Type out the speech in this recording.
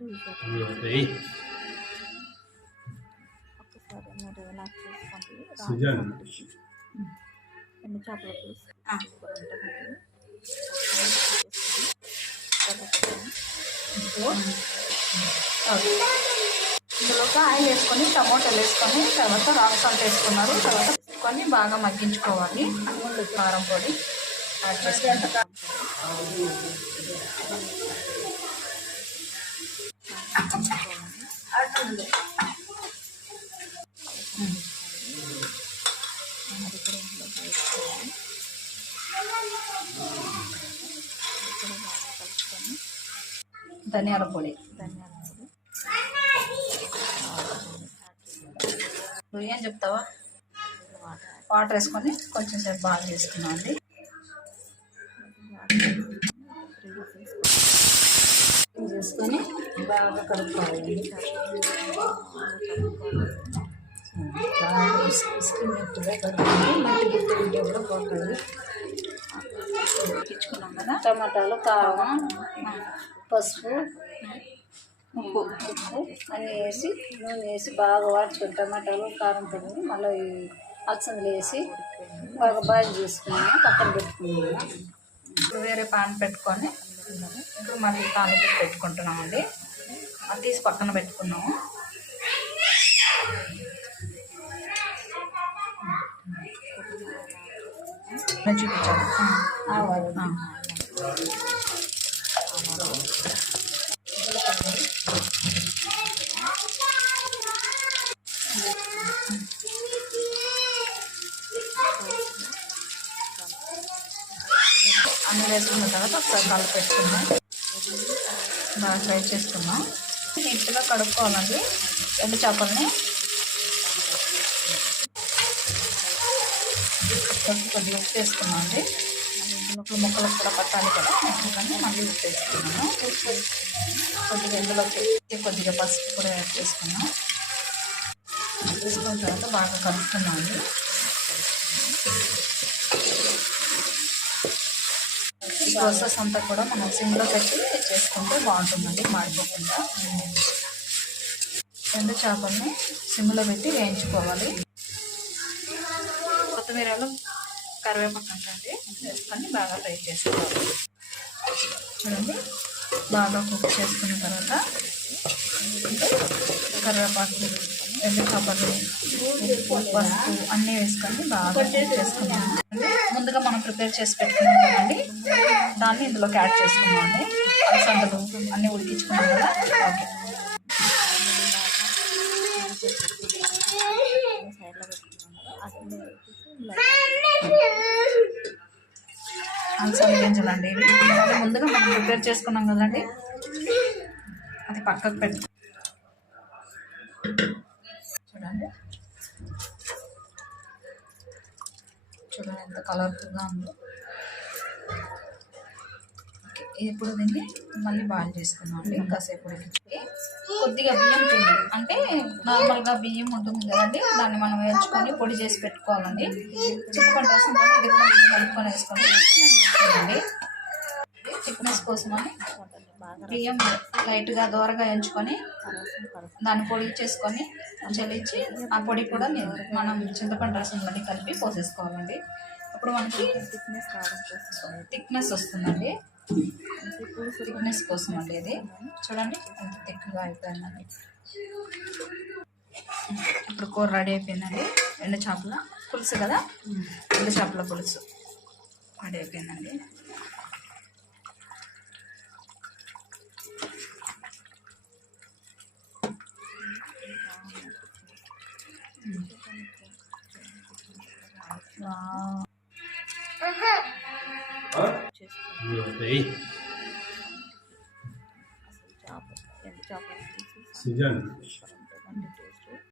వెయ్యి ఒక్కసారి మీరు నాకు చూసుకోండి. సుజాన్. ఎన్ని చేపల పులుసు ఆ. సూపర్ ఉంటుంది ఇందులోకి ఆయిల్ వేసుకొని టమోటాలు వేసుకొని తర్వాత రాక్ సాల్ట్ వేసుకున్నారు. తర్వాత వేసుకొని బాగా మగ్గించుకోవాలి. కారం పొడి యాడ్ చేసుకుంటాం ధనియాల పొడి. ధనియాల పొడి నువ్వు ఏం చెప్తావా? వాటర్ వాటర్ వేసుకొని కొంచెం సేపు బాగా చేసుకున్నాం అండి. చేసుకొని బాగా కలుపుకోవాలండి బాగా స్కిన్ మెత్తగా కలుపుకొని మట్టి గిట్ట ఉంటే కూడా పోతుంది ఎక్కించుకున్నాం కదా టమాటాలు కారం పసుపు ఉప్పు ఉప్పు అన్నీ వేసి నూనె వేసి బాగా వాడుచుకొని టమాటాలు కారం పొడి మళ్ళీ ఈ అలసందలు వేసి బాగా బాయిల్ చేసుకున్నాము పక్కన పెట్టుకున్నాము వేరే పాన్ పెట్టుకొని ఇప్పుడు మళ్ళీ తాలింపు పెట్టుకుంటున్నామండి. అది తీసి పక్కన పెట్టుకున్నాము. ఆ. అన్ని వేసుకున్న తర్వాత ఒకసారి కలిపి పెట్టుకున్నాం బాగా ఫ్రై చేసుకున్నాం నీట్గా కడుక్కోవాలండి. ఎండు చేపల్ని. కొద్దిగా ఉప్పు వేసుకున్నాం అండి ఇందులో ముక్కలకు కూడా పట్టాలి కదా. అందుకని మళ్ళీ ఉప్పు వేసుకున్నాను. కొద్దిగా ఇందులో కొద్దిగా పసుపు కూడా యాడ్ చేసుకున్నాం వేసుకున్న తర్వాత బాగా కలుపుకున్నాం అండి ఈ ప్రాసెస్ అంతా కూడా మనం సిమ్లో పెట్టి చేసుకుంటే బాగుంటుందండి మాడిపోకుండా. రెండు చేపల్ని సిమ్లో పెట్టి వేయించుకోవాలి. కొత్తిమీరలు కరివేపాకు అంటండి వేసుకొని బాగా ఫ్రై చేసుకోవాలి. చూడండి బాగా కుక్ చేసుకున్న తర్వాత కరివేపాకు రెండు చేపలు ఉప్పు పసుపు అన్నీ వేసుకొని బాగా కుక్ చేసుకున్నాము ముందుగా మనం ప్రిపేర్ చేసి పెట్టుకున్నాం కదండి దాన్ని ఇందులోకి యాడ్ చేసుకున్నాం అండి అలసందలు అన్నీ ఉడికించుకున్నాం కదా. ఓకే. అలసంద గింజలు అండి. అది ముందుగా మనం ప్రిపేర్ చేసుకున్నాం కదండి. అది పక్కకు పెట్టు చూడండి. చూడండి ఎంత కలర్ఫుల్గా ఉందో. ఇప్పుడు దీన్ని మళ్ళీ బాయిల్ చేసుకున్నాం అండి ఇంకాసేపు కొద్దిగా బియ్యం పిండి. అంటే నార్మల్గా బియ్యం ఉంటుంది కదండి దాన్ని మనం వేయించుకొని పొడి చేసి పెట్టుకోవాలండి. చిక్కుపంట కోసం ఇది కూడా బియ్యం కలుపుకొని వేసుకొని థిక్నెస్ కోసమని బియ్యం లైట్గా దూరగా ఎంచుకొని దాన్ని పొడి చేసుకొని చల్లించి ఆ పొడి కూడా మనం చింతపండు రసంలోని కలిపి పోసేసుకోవాలండి. అప్పుడు మనకి థిక్నెస్ రావడం కోసం థిక్నెస్ వస్తుందండి. థిక్నెస్ కోసం అండి ఇది. చూడండి ఎంత థిక్గా అయిపోయిందండి. ఇప్పుడు కూర రెడీ అయిపోయిందండి. ఎండు చేపల పులుసు కదా? ఎండు చేపల పులుసు రెడీ అయిపోయిందండి. వావ్. చేసుకుని